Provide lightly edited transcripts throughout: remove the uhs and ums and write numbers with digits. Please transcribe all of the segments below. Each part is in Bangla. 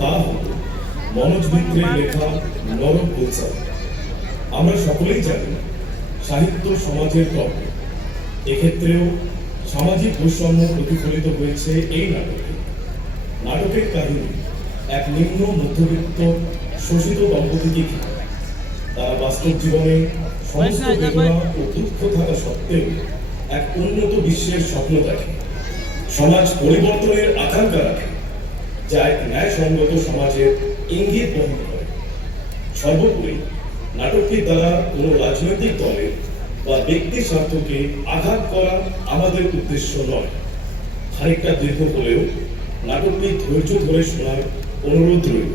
তা হল মনোজ মিত্রের লেখা নরক গুলশান। আমরা সকলেই জানি সাহিত্য সমাজের তর্ক, এক্ষেত্রেও সামাজিক বৈষম্য প্রতিফলিত হয়েছে এই নাটকে। নাটকের কাহিনী এক নিম্ন মধ্যবিত্ত শোষিত দম্পতিকে ঘিরে। তারা বাস্তব জীবনে সমস্ত বেদনা ও দুঃখ থাকা সত্ত্বেও এক উন্নত বিশ্বের স্বপ্ন দেখে, সমাজ পরিবর্তনের আকাঙ্ক্ষা রাখে, যা এক ন্যায়সঙ্গত সমাজের ইঙ্গিত বহন করে। সর্বোপরি নাটকটির দ্বারা কোনো রাজনৈতিক দলের বা ব্যক্তির স্বার্থকে আঘাত করা আমাদের উদ্দেশ্য নয়। খানিকটা দীর্ঘ হলেও নাটকটি ধৈর্য ধরে শোনার অনুরোধ রইল।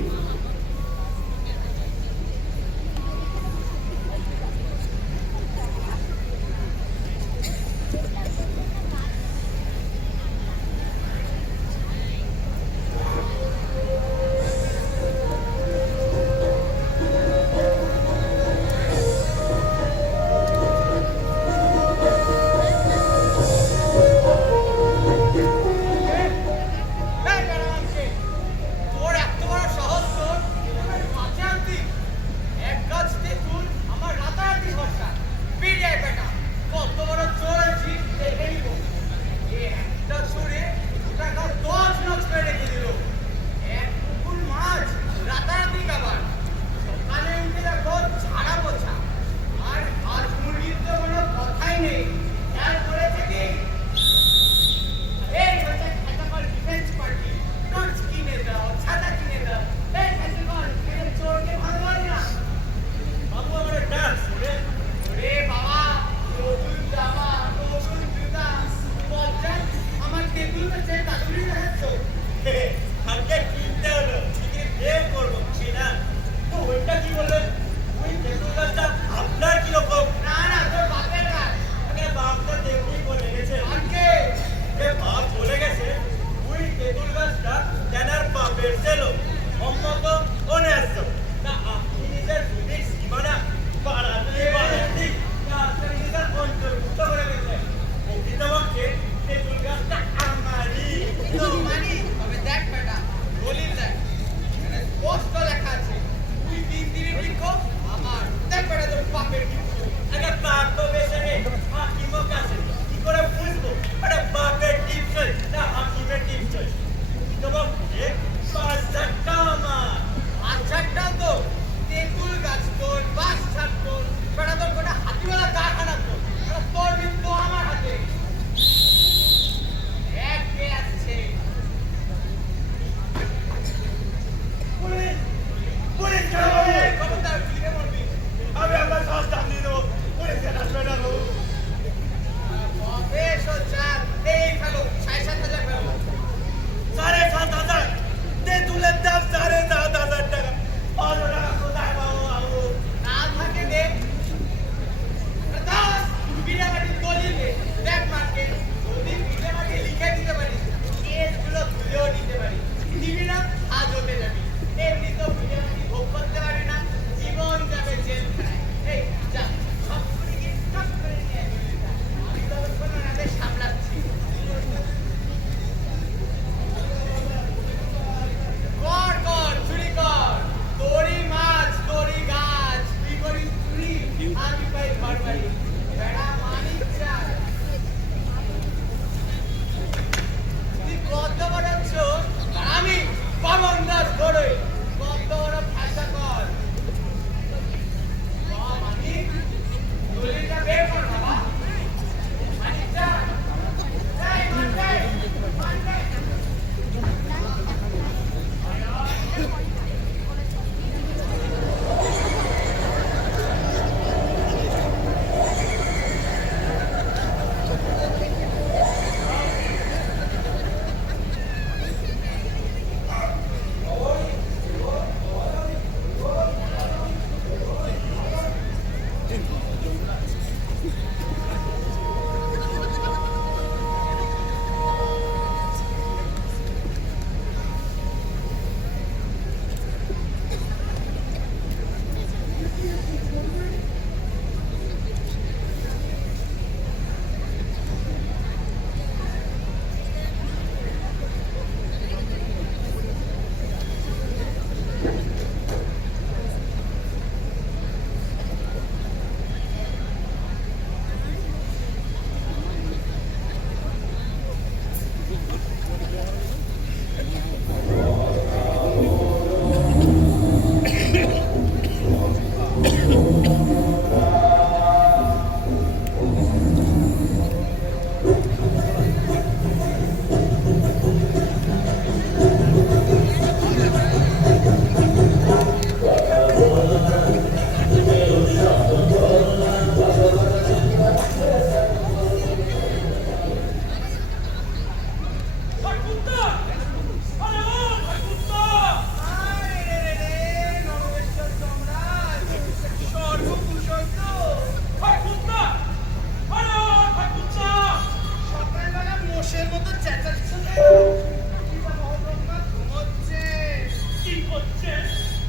হচ্ছে?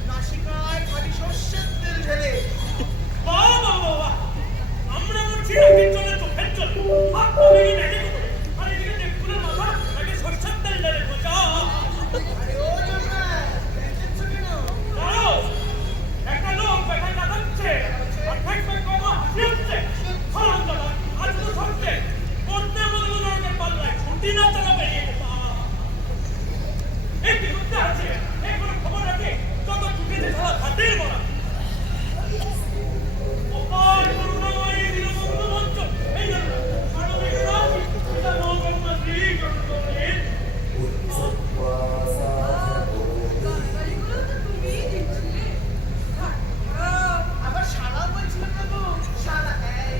নাসিকায় খালি শস্যের তেল ঢেলে। বাহ, বাহ, বাহ, বাহ। আমরা বলছি নাকের জলে, চোখের জলে। হাত পা ভেঙে নেড়ে কোথায়? আর এদিকে নেকফুলের মাথা, নাকে সরষের তেল ঢেলে বোঝা। আরে ও জমরাজ, দেখেছ কেন? দাঁড়াও, একটা লোক ব্যাটায় কাঁদাচ্ছে, আর ফ্যাক ফ্যাক করে আমার হাসি হচ্ছে। হারামজাদা, আজ তো সত্যি, পড়তে বলে বলে আমাকে পাল্লায় ছুটি না চালা বেরিয়ে গেছে। এই কি করতে আছে? এই কোনো খবর রাখে? যত ছুটিতে ছাড়া হাতের মারা। অপার করুণাময়ী দীনবন্ধু মঞ্চ, এই জন্য মানবিক রাশি, পিতা মহাত্মা শ্রী চন্দ্রের আবার শালা বলছিল কেন? শালা, এই।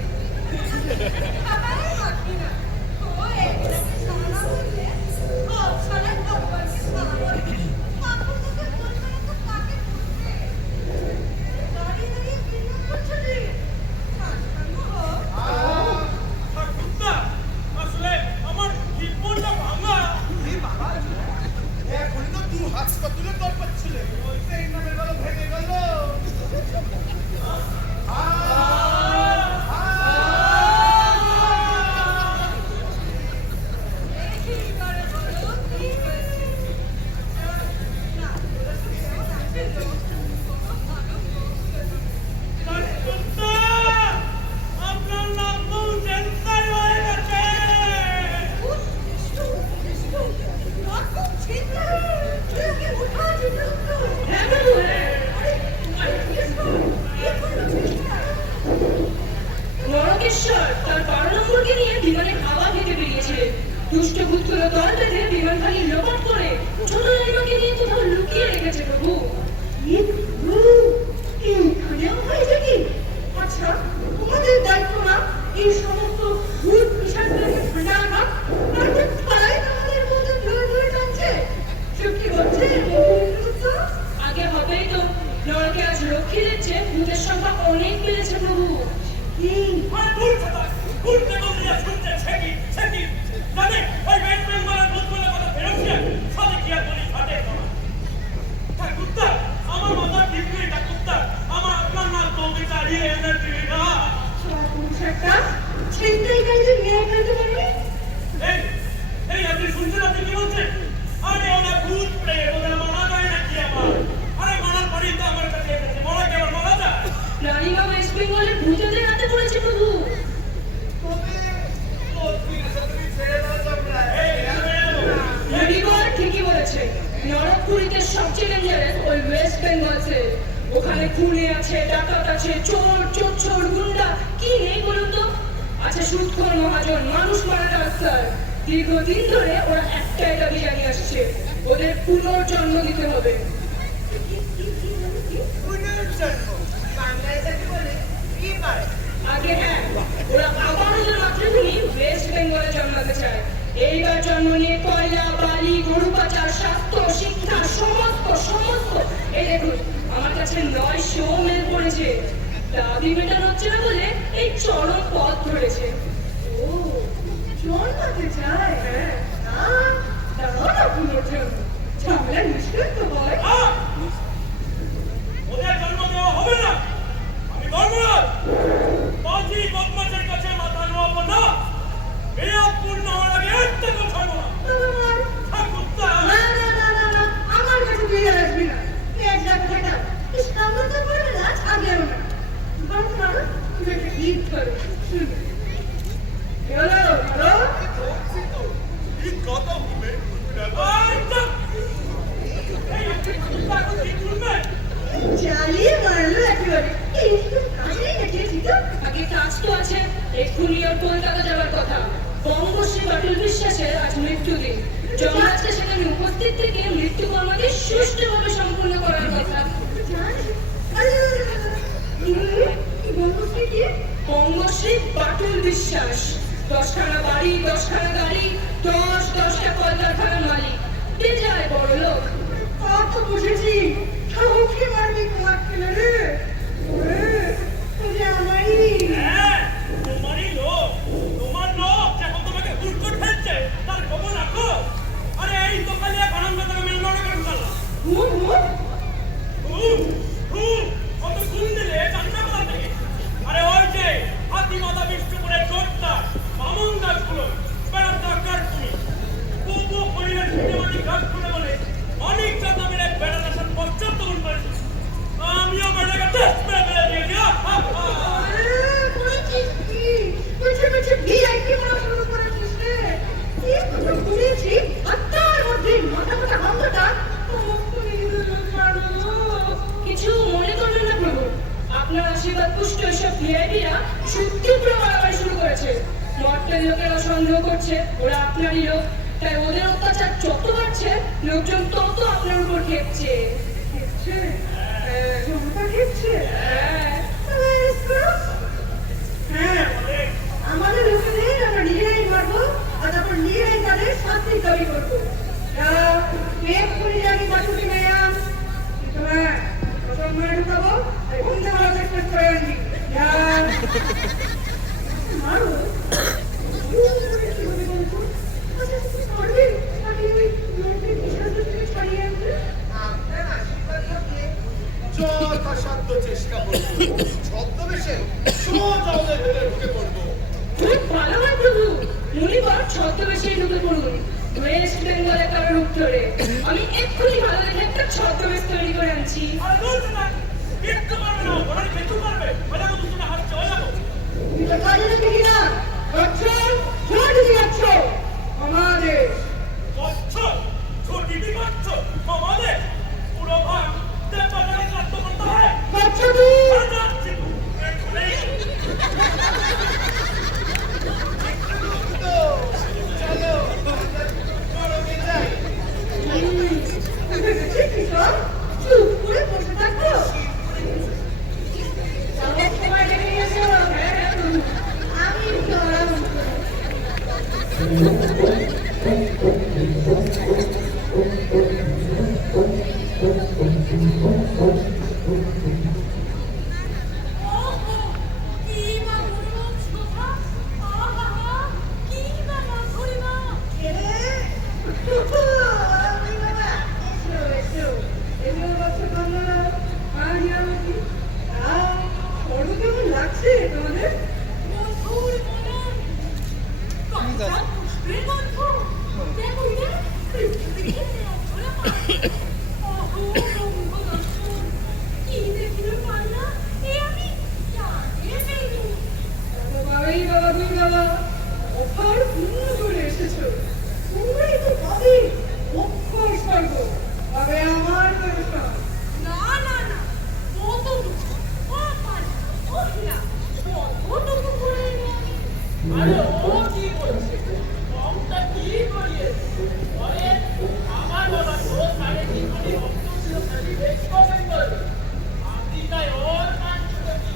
ঠাকুরদা, আসলে আমার জীবনটা ভাঙা। এই বাবা, এখনই তো দু হাসপাতালে দরকার ছিল। ওই সেই নামের গলা ভেঙে গেল। ঠাকুরদা, আপনার নাম সেন্সার হয়ে গেছে। নরকেশ্বর তার 12 নম্বরকে নিয়ে বিমানে হাওয়া খেতে বেরিয়েছিলেন। দুষ্ট ভূতগুলো দল বেঁধে বিমান খালি লোপাট করে ছোট রাইমাকে নিয়ে কোথাও লুকিয়ে রেখেছে প্রভু। এখানেও হয়েছে কি? আচ্ছা, তোমাদের দায়িত্ব না এই সমস্ত ভূত পিশাচদেরকে ঠান্ডা রাখা? তারপর তারাই আমাদের মধ্যে ধরে ধরে টানছে। সত্যি হচ্ছে আগে হবেই তো। নরকে আজ রক্ষী দিচ্ছে, ভূতের সংখ্যা অনেক বেড়েছে প্রভু। আরে দূর ছাতা, উল্টে বলিয়া শুনতে ছেকি ছেকি। জানে ওই ওয়েস্ট বেঙ্গলের ভূতগুলোর কথা বেরোচ্ছে, সাথে কি আর বলি হাতে ধরা। ঠাকুরদা, আমার মাথা ঠিক নেই ঠাকুরদা, আমার আপনার নাম কবি চালিয়ে এনে দিবি না। এই, এই আপনি শুনছেন, আপনি কি বলছেন? আরে ওরা ভূত প্রেয়ে ওদের মারা যায় নাকি আমার? আরে মারার পরেই তো আমার কাছে এসেছে, মরা কি আবার মারা যায়? রানীমা ওয়েস্ট বেঙ্গলের ভূতেদের হাতে পড়েছে প্রভু। তবে কোচবিহার তুমি ছেড়ে দাও জমরাজ। এই, হরিবর ঠিকই বলেছে। নরকপুরীতে সবচেয়ে ডেঞ্জারাস ওই ওয়েস্ট বেঙ্গলসে। ওখানে খুনি আছে, ডাকাত আছে, চোর চোর গুন্ডা, কি নেই বলুন তো? আছে সুদখোর মহাজন, মানুষ মারার আনসার। দীর্ঘদিন ধরে ওরা একটাই দাবি জানিয়ে আসছে, ওদের পুনর্জন্ম দিতে হবে। পুনর্জন্ম বাংলায় যাকে বলে রিবার। আগে হ্যাঁ, ওরা আবার ওদের মাতৃভূমি ওয়েস্ট বেঙ্গলে জন্মাতে চায়। এইবার জন্ম নিয়ে কয়লা, বালি, গরু পাচার, স্বাস্থ্য, শিক্ষা, সমস্ত এই দেখুন আমার কাছে 900 মেল পড়েছে। দাবি মেটানো হচ্ছে না বলে এই চরম পথ ধরেছে। ও, জন্মাতে চায়? হ্যাঁ, দাঁড়াও না পুনর্জন্ম, ঝামেলা নিশ্চয় তো হয়। ওদের জন্ম দেওয়া হবে না। আমি ধর্মরাজ, বাজি বদমাশের কাছে মাথা নোয়াবো না। মেয়াদ পূর্ণ হওয়ার আগে একটা কথা বলা। ঠাকুরদা, আমার কাছে ফিরে আসবি না। পেট রাখাটা ইসলামত করবে না, আগেও না। বাবা, তুমি একটা গীত করো, শুনবে। হ্যালো, বলছি তো এই কথা হবে। এই চুপ! এই আপনি ঠাকুরদা এখন কি করবেন? চালিয়ে মারলো একেবারে। এই তো কাজেই গেছে তো। আগে কাজ তো আছে, এক্ষুনি ওর কলকাতা যাওয়ার কথা। বঙ্গশ্রী বাটুল বিশ্বাসের আজ মৃত্যুদিন। যমরাজকে সেখানে উপস্থিত থেকে মৃত্যু কর্মকে সুষ্ঠুভাবে সম্পূর্ণ করার কথা। বঙ্গশ্রী বাটুল বিশ্বাস 10খানা বাড়ি, 10খানা গাড়ি, 10টা কলকারখানার মালিক। কে যায় বড় লোক? কত বসেছি, কাউকে মারবি কাক খেলে রে। আমারই হ্যাঁ, তোমারই লোক, তোমার লোক যখন তোমাকে হুড়কো ঠেলছে তার খবর রাখো। আরে এই তো খালি এক আনন্দ থেকে মিলন করে ঢুকালাম। ক্যাপ্টেন লোকেরা সন্দেহ করছে ওরা আপনারই লোক, তাই ওদের অত্যাচার যত বাড়ছে লোকজন তত আপনার উপর খেপছে। খেপছে? জনতা খেপছে? হ্যাঁ, হ্যাঁ, আমাদের লোকেদের আমরা নিজেরাই মারবো আর তারপর নিজেরাই তাদের শাস্তির দাবি করবো। এক্ষুনি জানি বাসুটি মেয়াম তোমার প্রথম মেয়ে ঢুকাবো আর ঘুমতে ভালো চেষ্টা করে আনবি। মারো আপনার আশীর্বাদ নিয়ে যথাসাধ্য চেষ্টা করবো ছদ্মবেশে সোজা ওদের ভেতরে ঢুকে পড়বো। খুব ভালো হয় প্রভু, মুনিবার ছদ্মবেশে ঢুকে পড়ুন ওয়েস্ট বেঙ্গলে কারো রূপ ধরে। আমি এক্ষুনি ভালো দেখে একটা ছদ্মবেশ তৈরি করে আনছি। আর বলছে না দেখতে পারবে না ওরা খেতে পারবে ওরা তো দুটো হাত চলে যাবো কাজে দেখি না আচ্ছা ছোট দিদি আছো আমাদের কচ্ছ ছোটি বিকচ্ছ আমাদের পুরো ভাগ দেবতাকে কাটতে করতে হয় আচ্ছা তুই আর যাচ্ছি এক্ষুনি তো চলো গরমে যাই। চুপ করে বসে থাকো অনেক সময় লেগে গেছে। আমি একটু আরাম করি। আরে ও কি বলছে কমটা কি করিয়েছে বলে আমার বাবা তো সাড়ে 3 কোটি ভক্ত ছিল খালি বেশ কমেন্ট করে আফ্রিকায় ওর মান ছিল কি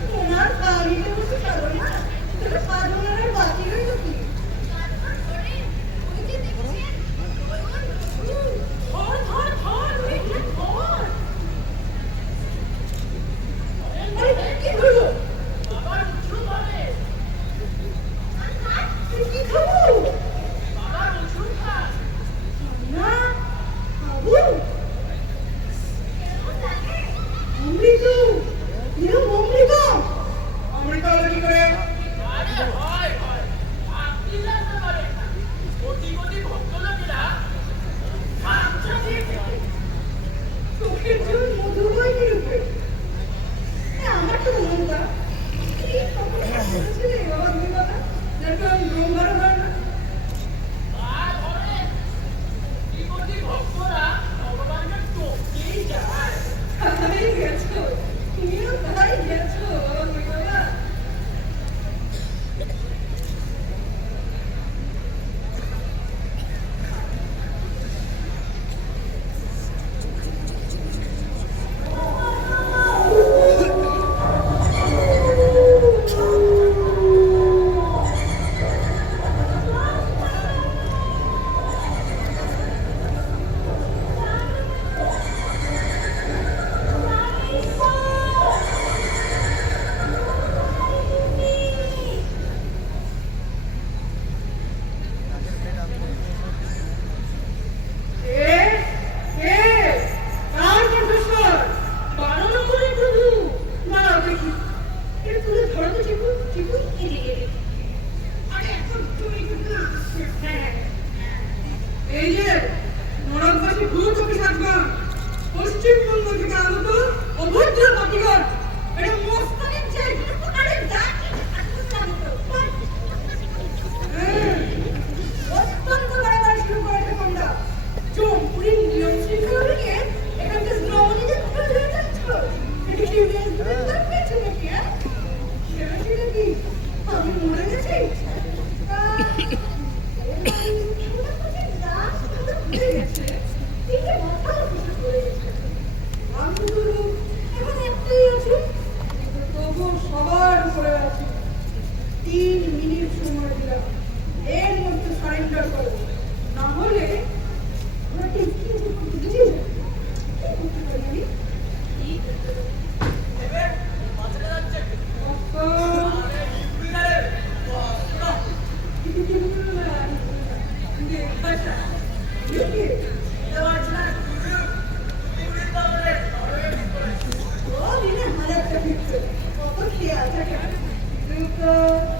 তোমার বাড়িতে বসে খাবো না তোর সাধনার বাকি রইল কি ধর ধর ধর ওইটা ধর। কি হলো বাবার উঁচু বলে কি খাবো বাবার উঁচু খান না খাবো অমৃত এরকম অমৃত অমৃত হলো কি করে? আরে হয় হয় আপনি জানতে পারেন না কোটি কোটি ভক্ত লোকেরা খাচ্ছে দিয়ে খেতে চোখের জল মধুময় নিরূপে আমার তো মনটা এই তখন ছেলে বাবা দুই বাবা যার কারণ ব্রহ্মার হয় না আর ঘরে কোটি কোটি ভক্তরা ভগবানকে টপকেই যায় তাই গেছো তুমিও তাই গেছো বাবা দুই বাবা পশ্চিমবঙ্গ থেকে আগত অভদ্র পাখিগণ এটা মস্তানের জায়গা আরে ডাকি অত্যন্ত বাড়াবাড়ি শুরু করেছে তোমরা চোখ পুরি নিয়ম শৃঙ্খলা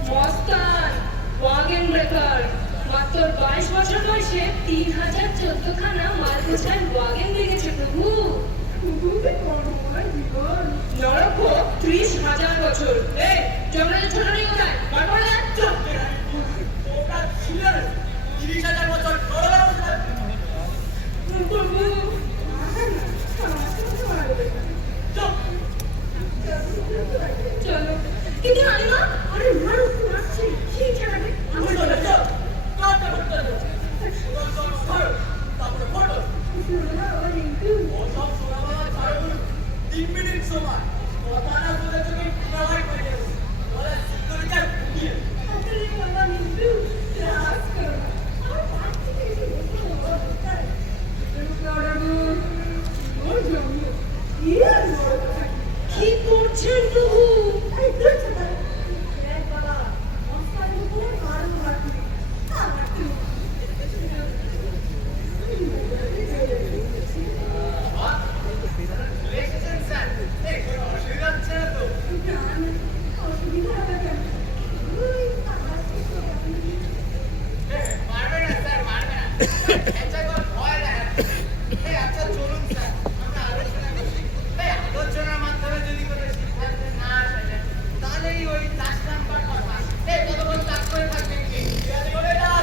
মস্তান ওয়াগেন ব্রেকার মাত্র 22 বছর বয়সে 3014খানা মাল বোঝাই ওয়াগেন লেগেছে প্রভু। নরক 30,000 বছর। এই জঙ্গলের ছোট নেই কোথায় বার করে দেখ। চুপ ওটা ছিলেন 30,000 বছর প্রভু চুপ চলো কিন্তু রানীমা আরে মানুষ তো আসছে সেই ছেড়াবে আমি চলে চুপ কাটা করতে দাও তারপরে ফটো ওসব শোনাবা ছাড়ুন 3 মিনিট সময় কথা না বলে তুমি নামাই পাঠিয়ে দেবো বলে সিকিউরিটি দিয়ে কি করছেন প্রভু? রিলেশন স্যার এই কোনো অসুবিধা হচ্ছে না তো মারবে না স্যার মারবে না এটা কোনো ভয় দেখাচ্ছে এই আচ্ছা চলুন স্যার আমরা আলোচনা করি এই আলোচনার মাধ্যমে যদি কোনো সিদ্ধান্তে না আসা যায় তাহলেই ওই 10 নাম্বার কথা এই কতক্ষণ কাজ করে থাকবেন কি বলে দাও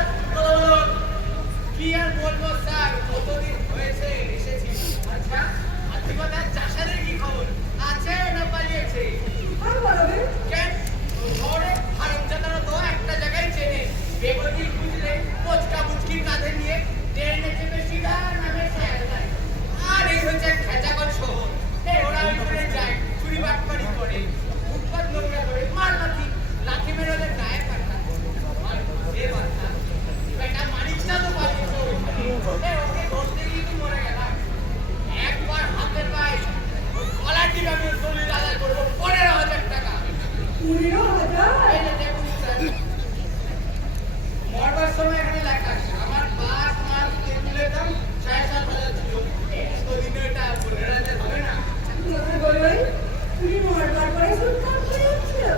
কি আর বলবো স্যার কতদিন হয়েছে এসেছি আচ্ছা আত্মীয়তা চাষাদের কি খবর আছে না পালিয়েছে কেন শহরে হারামজাদারা তো একটা জায়গায় চেনে বেগতি বুঝলে কোচকা বুচকির কাঁধে নিয়ে ট্রেনে চেপে সিধা নামে যায় আর এই হচ্ছে খেচাকল শহর এই ওরা ওইখানে যায় চুরি বাটপাড়ি করে ফুটপাত নোংরা করে মার লাঠি মেরে ওদের গায়ে কাটা আর এ বাচ্চা বেটা মানিকটা তো পালিয়েছে ওইখানে ওকে ধরতে গিয়ে তো মরে গেলাম একবার হাতে পাই গলা টিপে আমি দলিল আদায় করবো 15,000 টাকা এই যে দেখুন স্যার মরবার সময় এখানে লেখা আছে আমার 5 মাস টেবিলের দাম 7,500 ছিল এতদিনে এটা 15,000 হবে না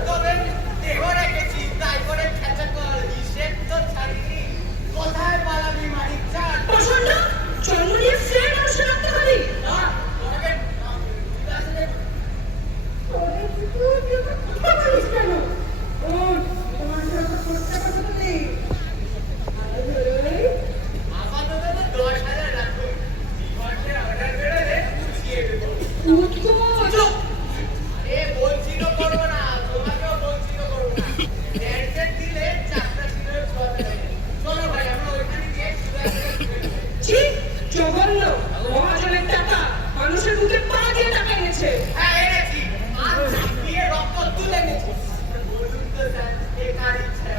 তবে দেহ রেখেছি তাই করে খেচা কর হিসেব তো ছাড়িনি কোথায় পালাবি মানিক চাঁদ প্রচন্ড জন্ম নিয়ে ফের মানুষের রক্ত খালি। না তোমাকে আপাতত 10,000 রাখুন জীবনের অর্ডার বেরোলে খুশিয়ে দেবো উৎকোচ এ বলছি তো করবো না তোমাকেও বলছি তো করবো না ডেটে দিলে 4টা সিলের ছোঁয়াতে চলো ভাই আমরা ওইখানে গিয়ে ছি জঘন্য মহাজনের টাকা মানুষের বুকে পা দিয়ে টাকা এনেছে। হ্যাঁ এনেছি আর চাপিয়ে রক্ত তুলে এনেছি বলুন তো স্যার এ কার ইচ্ছায়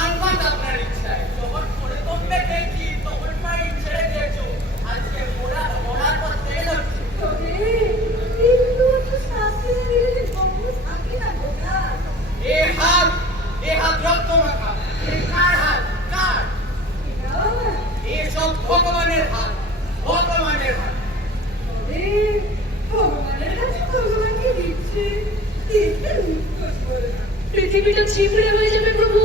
আলবাত আপনার ইচ্ছায় যখন পরে তোমরা দেখি তখন মাই ছেড়ে দিয়েছো আজকে মরার পর তেল হচ্ছে এ হাত রক্ত মাখা এ কার হাত কার এ সব ভগবানের হাত ভগবানের হাত পৃথিবীটা ছিপড়ে হয়ে যাবে প্রভু।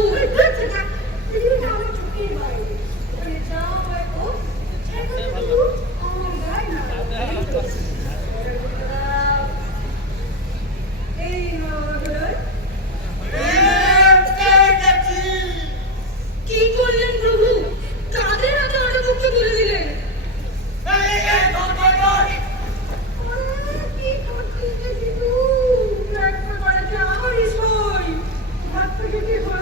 কি করলেন প্রভু? কাদের হাতে অর্ধমুক্ত তুলে দিলেন? আমার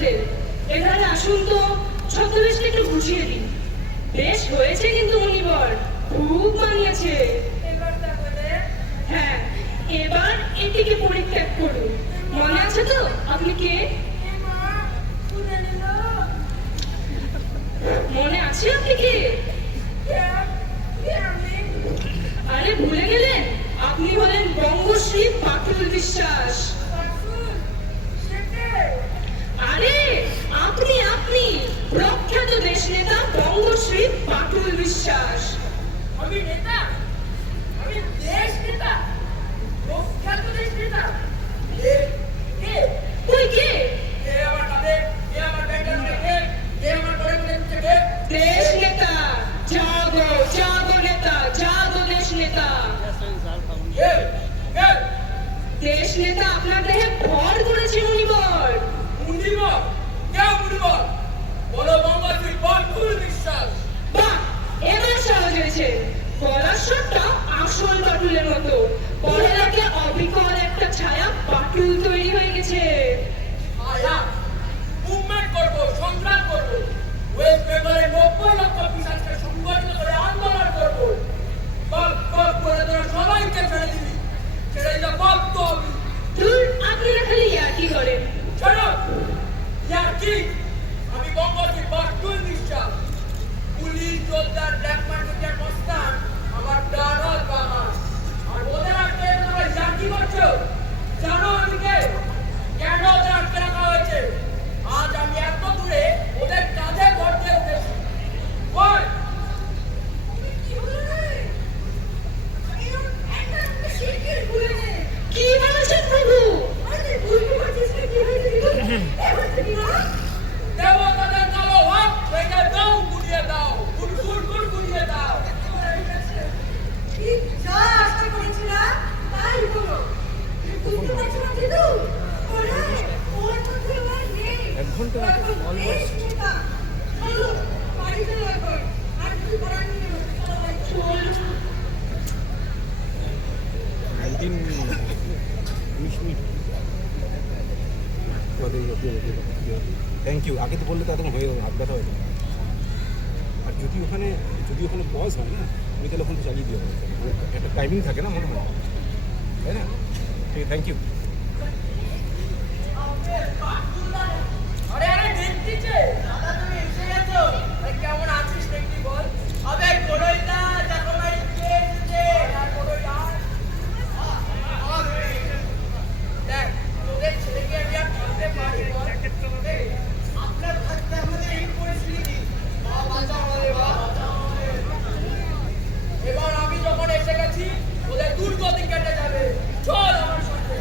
সেল। এখানে আসুন তো, ছদ্মবেশটা একটু বুঝিয়ে দিন। বেশ হয়েছে কিন্তু মনিবর, খুব মানিয়েছে। এবার তাহলে হ্যাঁ, এবার এটিকে পরিত্যাগ করুন। মনে আছে তো আপনি কে? এ মা শুনে নিল মনে আছে আপনি কে? কে আমি আরে ভুলে গেলেন? আপনি হলেন বঙ্গশ্রী পাটুল বিশ্বাস। পাটুল সেটে আরে আপনি প্রখ্যাত দেশ নেতা বঙ্গশ্রী পাটুল বিশ্বাস। আমি নেতা আমি দেশ নেতা প্রখ্যাত দেশ নেতা কে কে কই কে? কে আমার কাছে কে আমার ব্যাংকের কে কে আমার করে মনে হচ্ছে কে দেশ নেতা, জাগো জাগো নেতা, জাগো দেশ নেতা। কে কে দেশ নেতা আপনার দেহে ভর করেছে মনিবর। মুনিবর কে মুনিবর বলো বঙ্গশ্রী পাটুল বিশ্বাস বাহ, এবার সহজ হয়েছে। গলার স্বরটা আসল বাটুলের মতো। পড়ালেখে অবিকল একটা ছায়া বাটুল তৈরি হয়ে গেছে। আয়া মুভমেন্ট করব সংগ্রাম করব ওয়েস্ট বেঙ্গলে 90 লক্ষ পিসাচকে সংগঠিত করে আন্দোলন করব বাপ বাপ করে তোরা সবাইকে ছেড়ে দিবি ছেড়ে দিলে বাপ তো হবি ধুর, আপনারা খালি ইয়ার্কি করেন। শোনো ইয়ার কি আমি বঙ্গশ্রী পাটুল বিশ্বাস পুলিশ যোদ্ধার ব্ল্যাক মার্কেটের মস্তান আমার ডান হাত বাম হাত। আর ওদের আটকে তোমরা ইয়ার্কি করছো জানো আমি কে কেন ওদের আটকে রাখা হয়েছে আজ আমি এত দূরে ওদের কাঁধে ভর দিয়ে উঠেছি ওই কি হলো রে একটা শিরকির ভুলে নে কি বলছেন প্রভু? আরে বুঝতে পারছিস না কি হয়েছে এখন তুমি না দেবতাদের কালো হাত ভেঙে দাও গুড়িয়ে দাও গুড়গুড় গুড় গুড়িয়ে দাও ঠিক যা আশা করেছিলাম তাই হলো বুঝতে পারছো না দিদু ওরে ওর মধ্যে ওর নেই 1 ঘন্টা অলমোস্ট চলো বাড়িতে লাগবে আর কিছু করার নেই থ্যাংক ইউ। আগে তো বললে তো একদম হয়ে হাত ব্যথা হয়ে যাবে। আর যদি ওখানে পজ হয় না, তুমি তাহলে ওখান থেকে চালিয়ে দিও। একটা টাইমিং থাকে না মনে হয়, তাই না? ঠিক থ্যাংক ইউ। আরে আরে দেখতিছে দাদা তুমি এসে গেছো আরে কেমন আছিস দেখি বল আবে বড়ইটা দেখো ভাই কে এসেছে আর বড়ইটা দেখ তোদের ছেলেকে আমি আর থাকতে পারি বল আপনার থাকতে আমাদের এই পরিস্থিতি বাবা বাঁচাও রে বাবা এবার আমি যখন এসে গেছি ওদের দুর্গতি কেটে যাবে চল আমার সাথে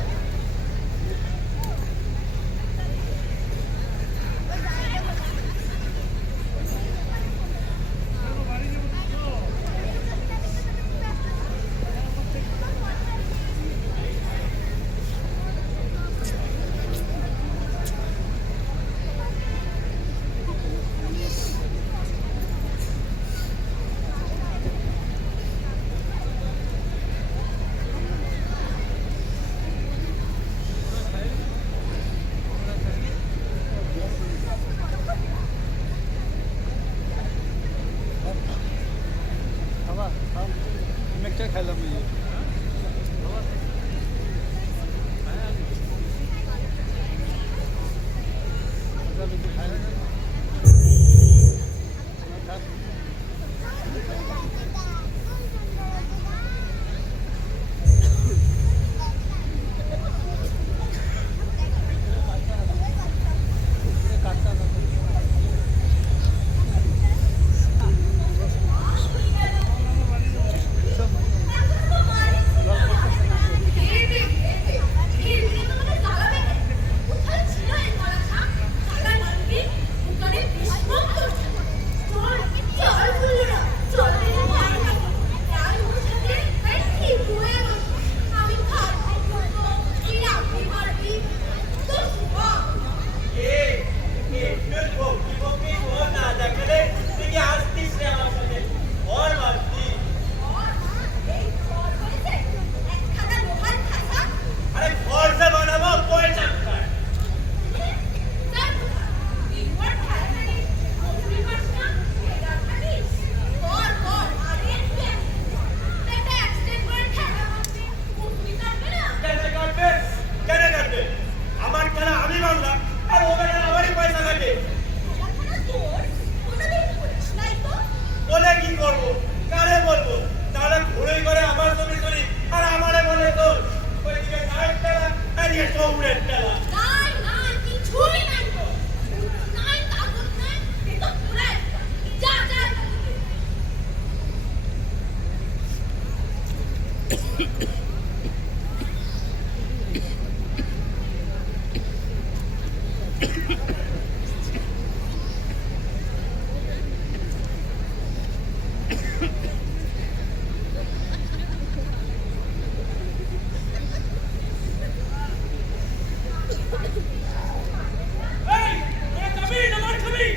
এই তোরা খাবি না মার খাবি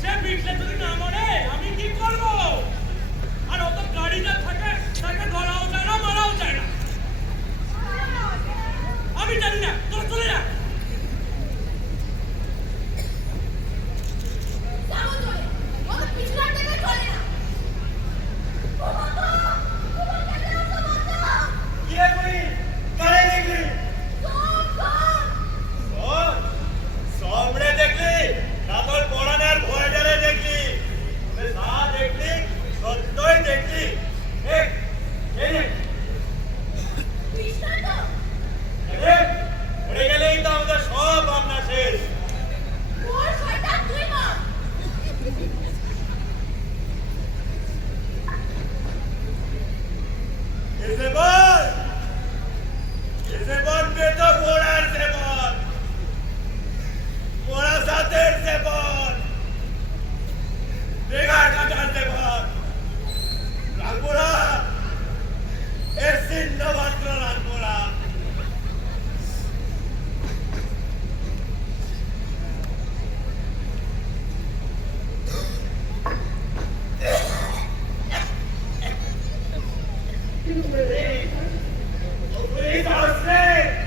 সে পিটলে যদি না মরে আমি কি করব আর অত গাড়ি যা থাকে তাকে ধরাও যায় না মারাও যায় না আমি জানি না তোরা চলে যা কিরে কই কারে দেখলি সবরে দেখলি না তোর পড়ানোর ভয়টারে দেখলি তবে না দেখলি সত্যই দেখলি পড়ে গেলেই তো আমাদের সব ভাবনা শেষ এসে বল বেটো ঘোড়ার সেবন মোরা সাথের সেবন বেগার কাটার সেবন রাখবোরা এর চিহ্ন মাত্র রাখবোরা Please, our slave!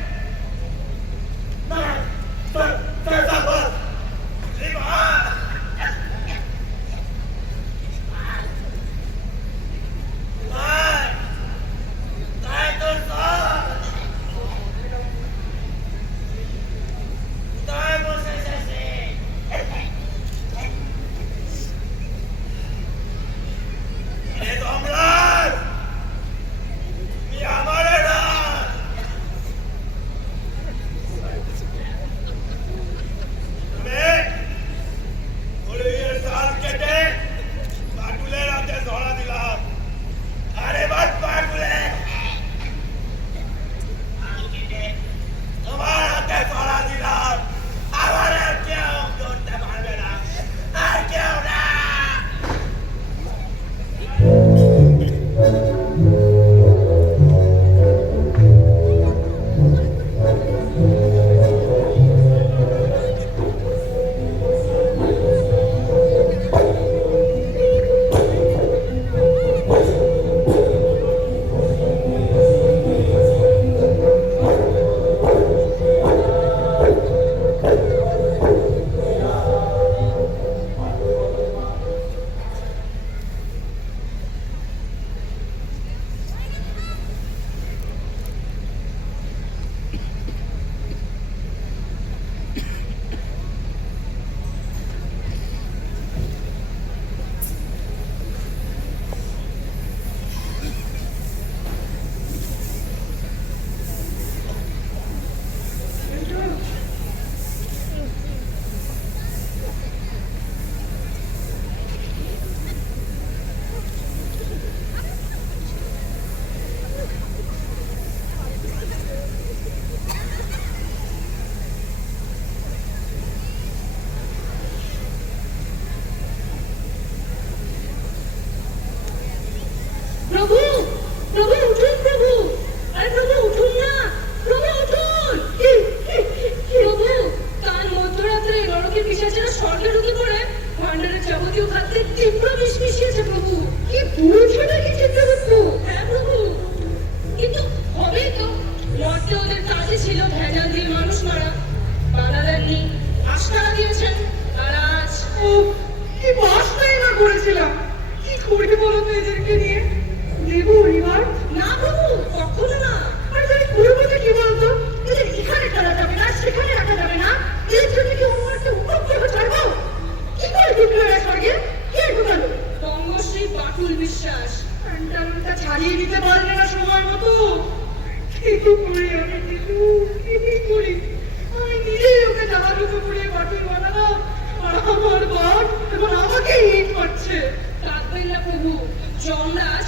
Yamraj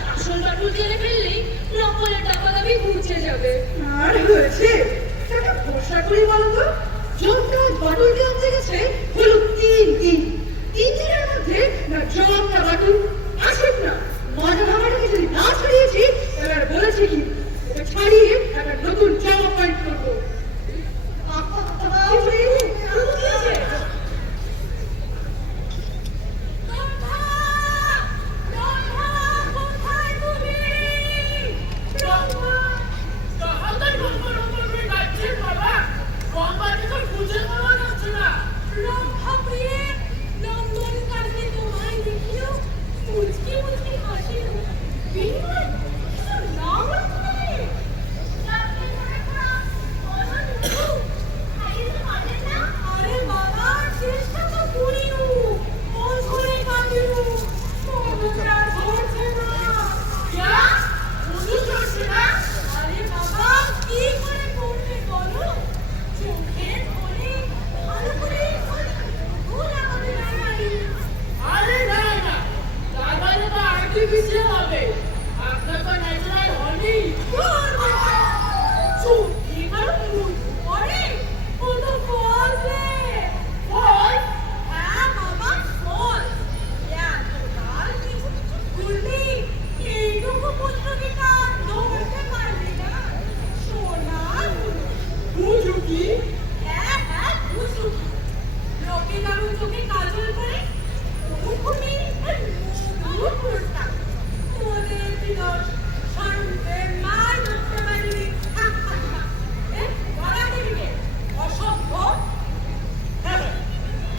Batul জেলে ফেললেই নকলের টাকা দাবি ঘুরছে যাবে। আর হয়েছে একটা ভরসা করি বলো তো, জমকাজ বাটুলকে আনতে গেছে হলো 3 দিন। 3 দিনের মধ্যে না জম না বাটুল আসুক না, মজা ভাবাটাকে যদি না ছাড়িয়েছি এবার বলেছে কি ওকে ছাড়িয়ে একটা নতুন জব পয়েন্ট করবো।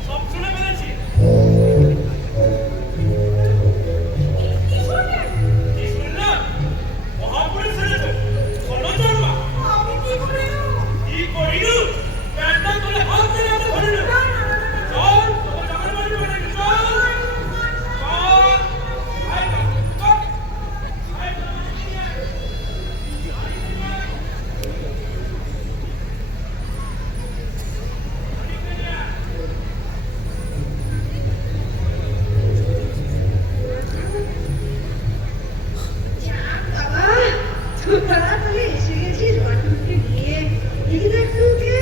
সব শুনে ফেলেছি। কি শুনলাম? মহাপুরে ছেড়েছো শোনো জন্মা কি করিল প্যান্ডা করে হাত ধরে আমরা ধরে নেব। চল তোমার জামার বাড়ি বাড়ি চল বাবা তোরা তাহলে এসে গেছিস বাটুলকে নিয়ে। দেখি দেখ তোকে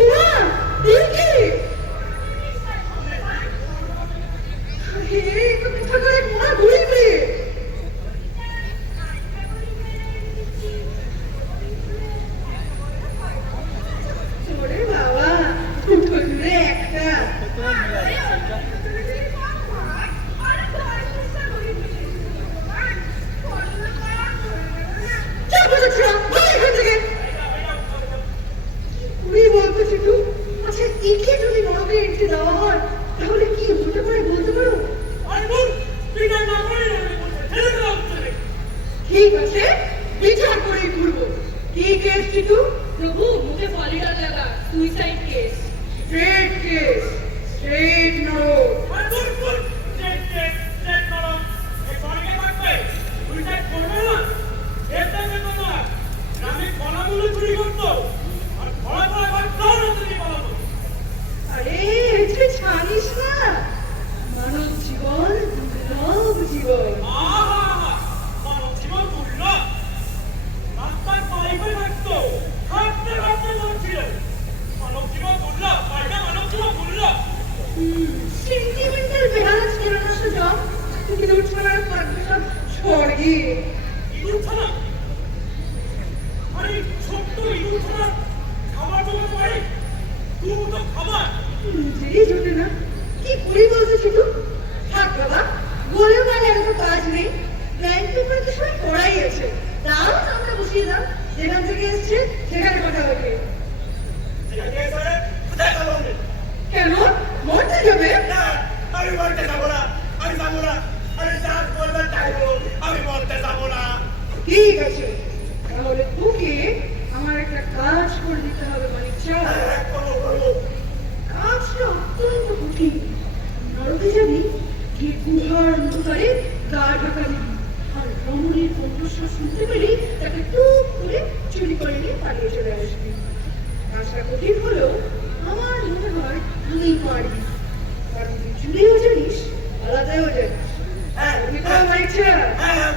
উমা দেখি হে তো মিঠা করে মোড়া ঘুরিবে। ওরে বাবা দুটো দূরে একটা চল বলেছিলাম বল এখান থেকে। উনি বলতে শুধু আচ্ছা একে যদি নরকে এন্ট্রি দেওয়া হয় তাহলে কি হতে পারে বলতে পারো? আরে বল তুই না না করে ছেড়ে দাও তুমি। ঠিক আছে বিচার করে ঘুরবো। কি কেস চিটু? প্রভু মুখে পলিডা লাগা, suicide case. Straight case, straight নরক। আরে বল বল চেক করো এই কলিকে থাকবে তুই চেক করবে না এটা কেন না গ্রামে কলাগুলো চুরি করতো আর ভরা ভরা ঘর তোর চুরি পালাতো। আরে তুই জানিস না মানব জীবন দুর্লভ জীবন। আহা মানব জীবন মূল্য রাস্তায় পাইপে থাকতো হাঁটতে হাঁটতে মরছিল। মানব জীবন মূল্য পাইপে মানব জীবন মূল্য। সেন্টিমেন্টাল বেহারা ছিল না সুযোগ তুমি তো উঠছাড়ার থাকবে সব স্বর্গে। ইঁদুর ছানা আরে ছোট্ট ইঁদুর ছানা খাবার জোগাতে পারে তুই তো খাবার। নিজেরই জোটে না কি করি বলতে শুধু থাক বাবা বলেও না এত কাজ নেই। ব্যাংক পেপারে তো সবাই পড়াই আছে, দাও আমরা বসিয়ে দাও যেখান থেকে এসছে সেখানে কথা হবে। কোথায় যাবো? কেন মরতে যাবে? না আমি মরতে যাবো না, আমি যাবো না। আমি যা করবে তাই হোক, আমি মরতে যাবো না। ঠিক আছে তাহলে তোকে আমার একটা কাজ করে দিতে হবে মানিক চা। করবো করবো। কাজটা অত্যন্ত কঠিন। নরকে যাবি গিয়ে গুহার অন্ধকারে গা ঢাকা দিবি আর রমণীর কণ্ঠস্বর শুনতে পেলে তাকে টুক করে চুরি করে নিয়ে পালিয়ে চলে আসবি। কাজটা কঠিন হলেও আমার মনে হয় তুই পারবি, কারণ তুই চুরিও জানিস আলাদাও জানিস। হ্যাঁ তুমি তো আমার ইচ্ছা হ্যাঁ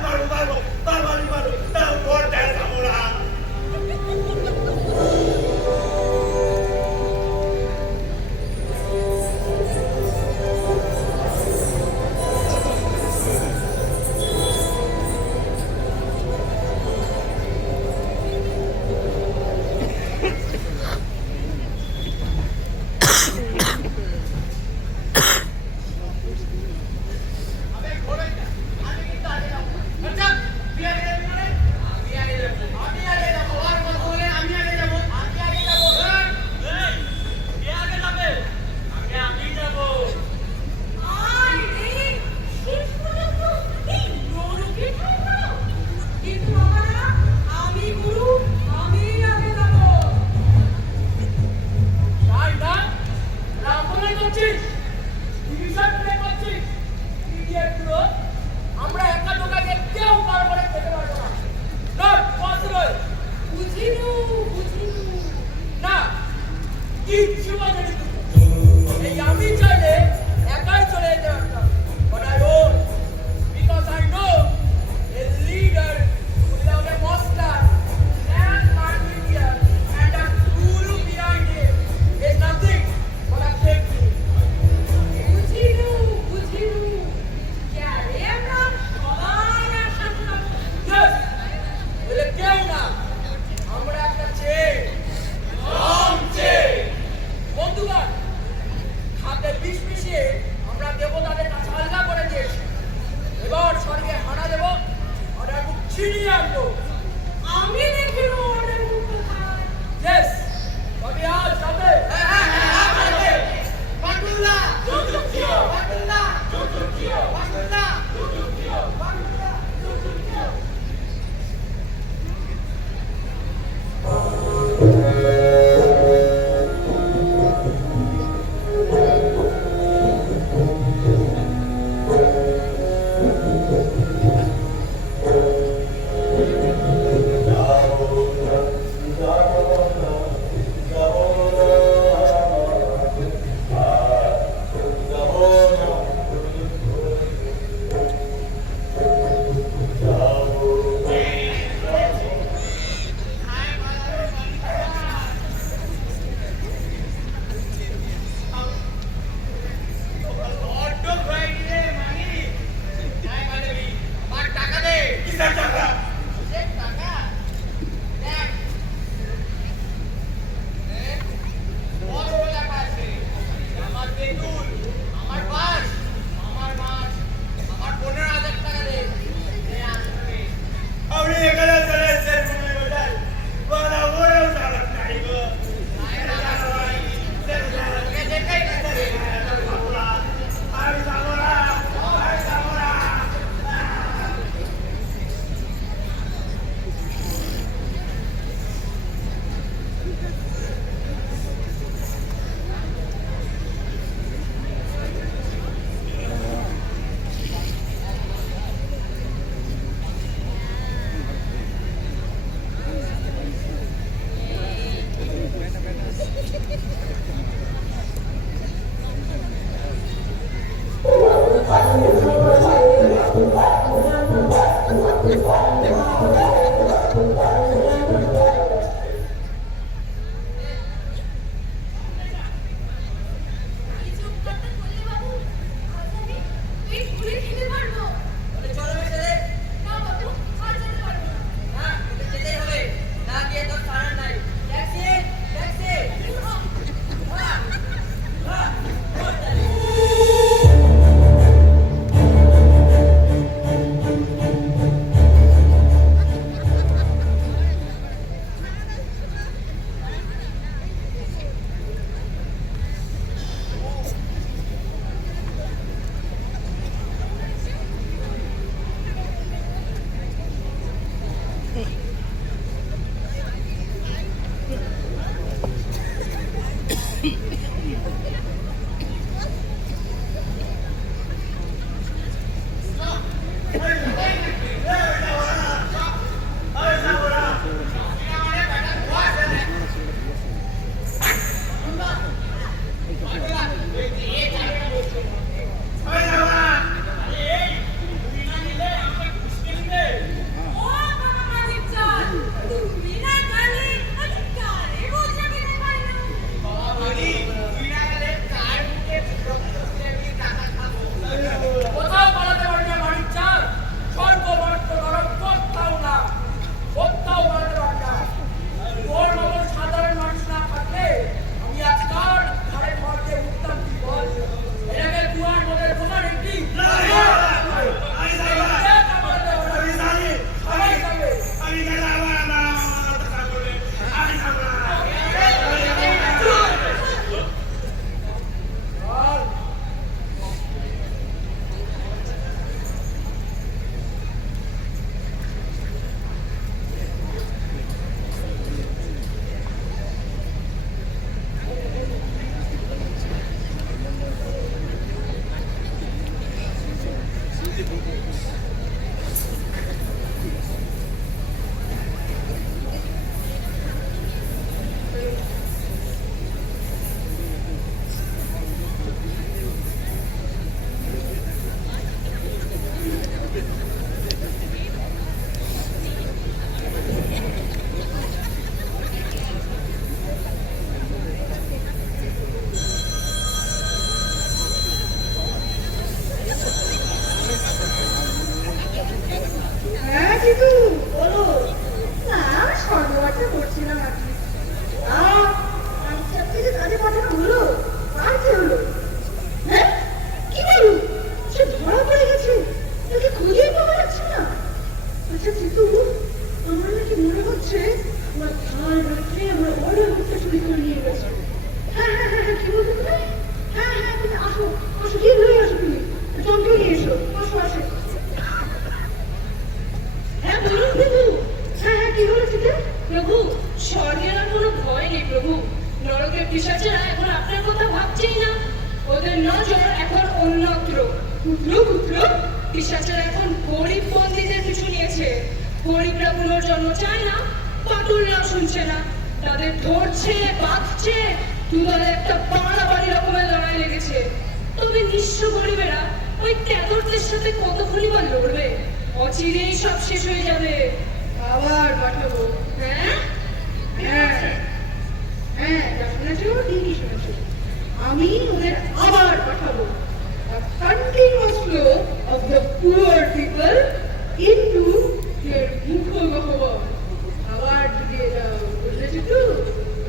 রাখবো। আমি দেখে নেবো অর্ডার বুক কোথায়। Yes, তবে আজ রাতে। বাটুল্লা চুচুকিও, বাটুল্লা চুচুকিও, বাটুল্লা চুচুকিও, বাটুল্লা চুচুকিও। বড্ড খোয়াই রে মানি নাই বাড়বি আমার টাকা দে কিসের টাকা কিসের টাকা দেখ বড় টাকা আছে আমার বেতন আমার বাস আমার মাস আমার 15,000 টাকা দে আসবে আমি এখানে চলে এসেছি বোঝাই বড় বড় টাকা নাই গো কিছু করতে বললে বাবু আজ আমি পেট ভরে খেতে পারবো চলো মেশে না বাবু আজ যেতে পারবো না না যেতেই হবে না গিয়ে তোর কারণ নাই ট্যাক্সি ট্যাক্সি ও বাবা মালিক চাল বিনা গালি আজ কারে বোঝাবে না ভাইলো কোথাও পালাতে পারি না বাড়ির চাল, স্বর্গ মর্ত নরক কোথাও না, কোথাও পালাতে পারি না। তোর মতন সাধারণ মানুষ না থাকলে আমি আজকাল ঘরে ঘর দিয়ে উঠতাম কি বল? এটাকে কুয়ার মধ্যে ঢোকা দেখবি? সবাই যাবে। চল। হ্যাঁ কিন্তু বলো না সর্ববারটা করছিলাম আর কি আমি যে কাজে পাঠানো হলো আর কি হলো হ্যাঁ কি বলো সে ধরা পড়ে গেছে তাকে খুঁজে পাওয়া যাচ্ছে না আচ্ছা কিন্তু পিশাচেরা এখন আপনার কথা ভাবছেই না, ওদের নজর এখন অন্যত্র। পুত্র পুত্র, পিশাচেরা এখন গরিব বন্দীদের পিছু নিয়েছে। গরিবরা পুনর্জন্ম চায় না, পাটুলরাও শুনছে না, তাদের ধরছে বাঁধছে, দুদলে একটা বাড়াবাড়ি রকমের লড়াই লেগেছে। তবে নিঃস্ব গরিবেরা ওই ক্যাথরদের সাথে কতক্ষণই বা লড়বে? অচিরেই সব শেষ হয়ে যাবে। আবার পাঠাবো। হ্যাঁ হ্যাঁ হ্যাঁ, যা শুনেছো ঠিকই শুনেছো, আমি ওদের আবার পাঠাবো। A continuous flow of the poor people into their মুখগহ্বর। আবার ঢুকিয়ে যাও, বুঝেছো তো?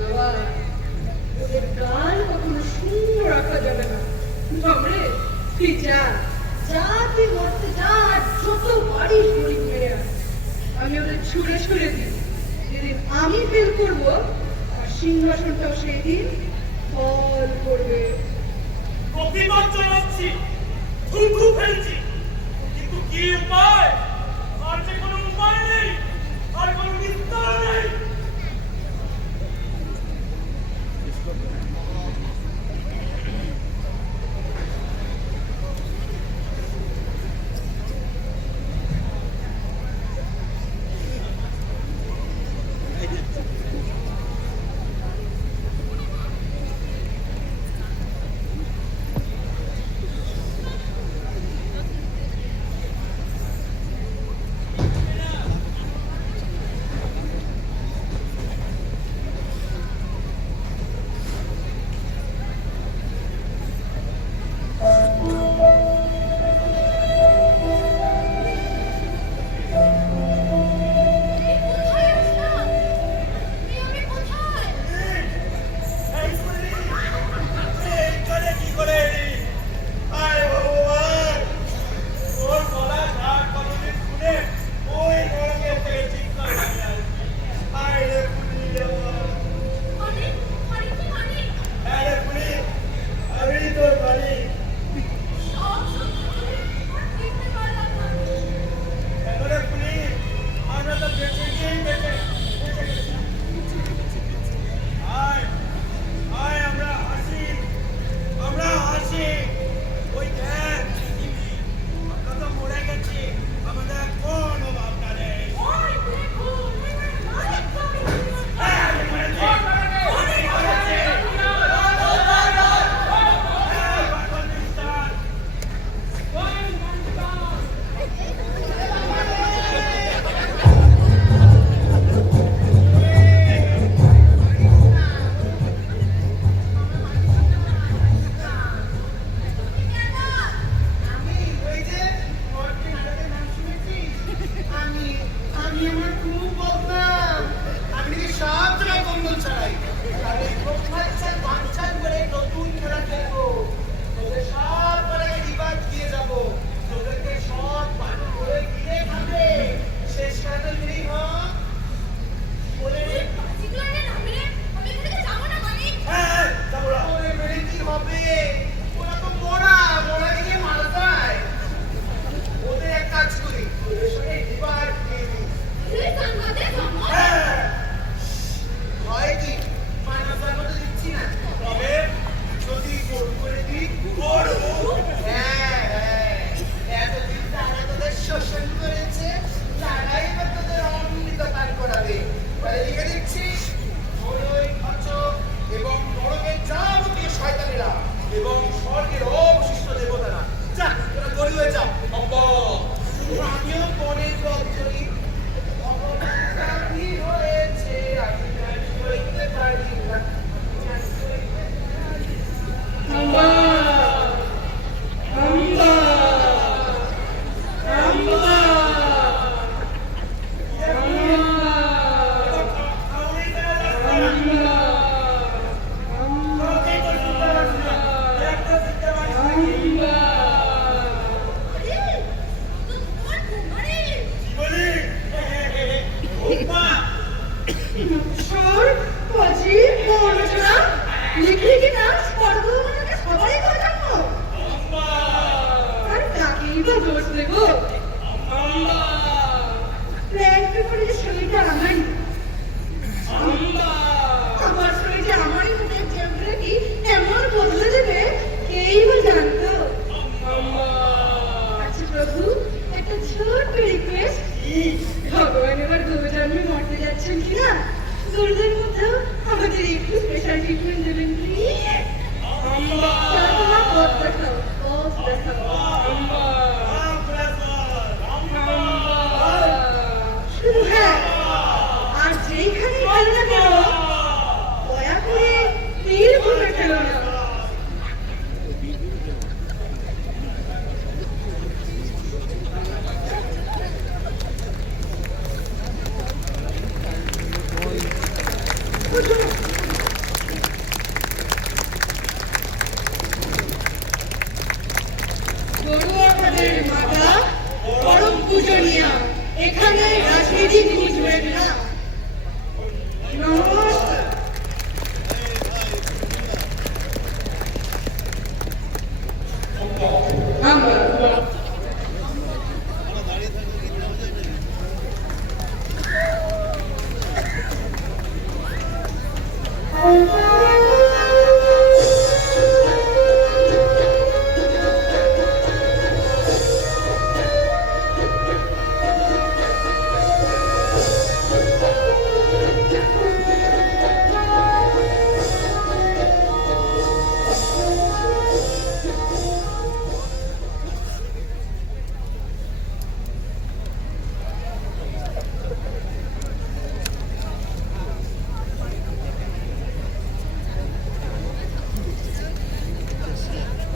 আবার ওদের গাল কখনো শূন্য রাখা যাবে না। আমরা তুই যা যা, তুই মরতে যা, আর যত পারিস গরিব মেরে আয়। আমি ওদের ছুঁড়ে ছুঁড়ে দিই। যেদিন আমি ফেল করবো, আর সিংহাসনটাও সেই দিন ফল করবে। প্রতিবাদ জানাচ্ছি, থুতু ফেলছি, কিন্তু কি উপায়? আর যে কোনো উপায় নেই, আর কোনো নিস্তার নেই। ওদের এক কাজ করি, ওদের সঙ্গে ডিবার দিয়ে দিই। ভগবান এবার দু জন্মে মরতে যাচ্ছেন কিনা গরুদের মধ্যেও আমাদের একটু স্পেশাল ট্রিটমেন্ট দেবেন প্লিজ